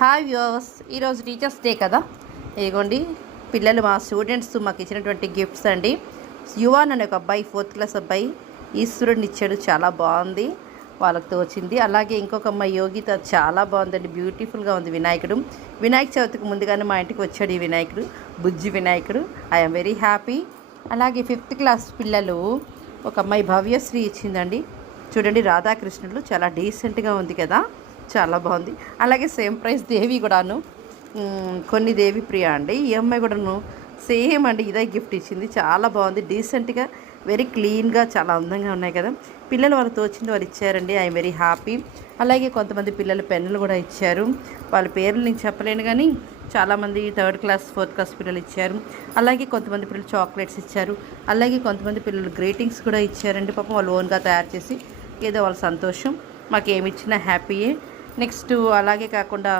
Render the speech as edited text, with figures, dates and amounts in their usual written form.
Hi viewers, ఈరోజు teachers day కదా. ఇదిగోండి పిల్లలు మా స్టూడెంట్స్ మాకు ఇచ్చినటువంటి గిఫ్ట్స్ అండి. యువాన్ అనే ఒక అబ్బాయి 4th క్లాస్ అబ్బాయి ఈశ్వరుడిని ఇచ్చాడు, చాలా బాగుంది, వాళ్ళకి తోచింది. అలాగే ఇంకొక అమ్మాయి యోగిత, చాలా బాగుందండి, బ్యూటిఫుల్గా ఉంది వినాయకుడు. వినాయక చవితికి ముందుగానే మా ఇంటికి వచ్చాడు ఈ వినాయకుడు, బుజ్జి వినాయకుడు. I'm very happy. అలాగే 5th క్లాస్ పిల్లలు ఒక అమ్మాయి భవ్యశ్రీ ఇచ్చిందండి. చూడండి రాధాకృష్ణుడు, చాలా డీసెంట్గా ఉంది కదా, చాలా బాగుంది. అలాగే సేమ్ ప్రైస్ దేవి కూడాను, కొన్ని దేవి ప్రియ అండి. ఈ అమ్మాయి కూడాను సేమ్ అండి, ఇదే గిఫ్ట్ ఇచ్చింది. చాలా బాగుంది, డీసెంట్గా, వెరీ క్లీన్గా, చాలా అందంగా ఉన్నాయి కదా. పిల్లలు వాళ్ళకి తోచింది వాళ్ళు ఇచ్చారండి. I'm very happy. అలాగే కొంతమంది పిల్లలు పెన్నులు కూడా ఇచ్చారు. వాళ్ళ పేర్లు నేను చెప్పలేను కానీ చాలామంది 3rd క్లాస్ 4th క్లాస్ పిల్లలు ఇచ్చారు. అలాగే కొంతమంది పిల్లలు చాక్లెట్స్ ఇచ్చారు. అలాగే కొంతమంది పిల్లలు గ్రీటింగ్స్ కూడా ఇచ్చారండి. పాపం వాళ్ళు ఓన్గా తయారు చేసి, ఏదో వాళ్ళ సంతోషం, మాకేమి ఇచ్చినా హ్యాపీయే. నెక్స్ట్ అలాగే కాకుండా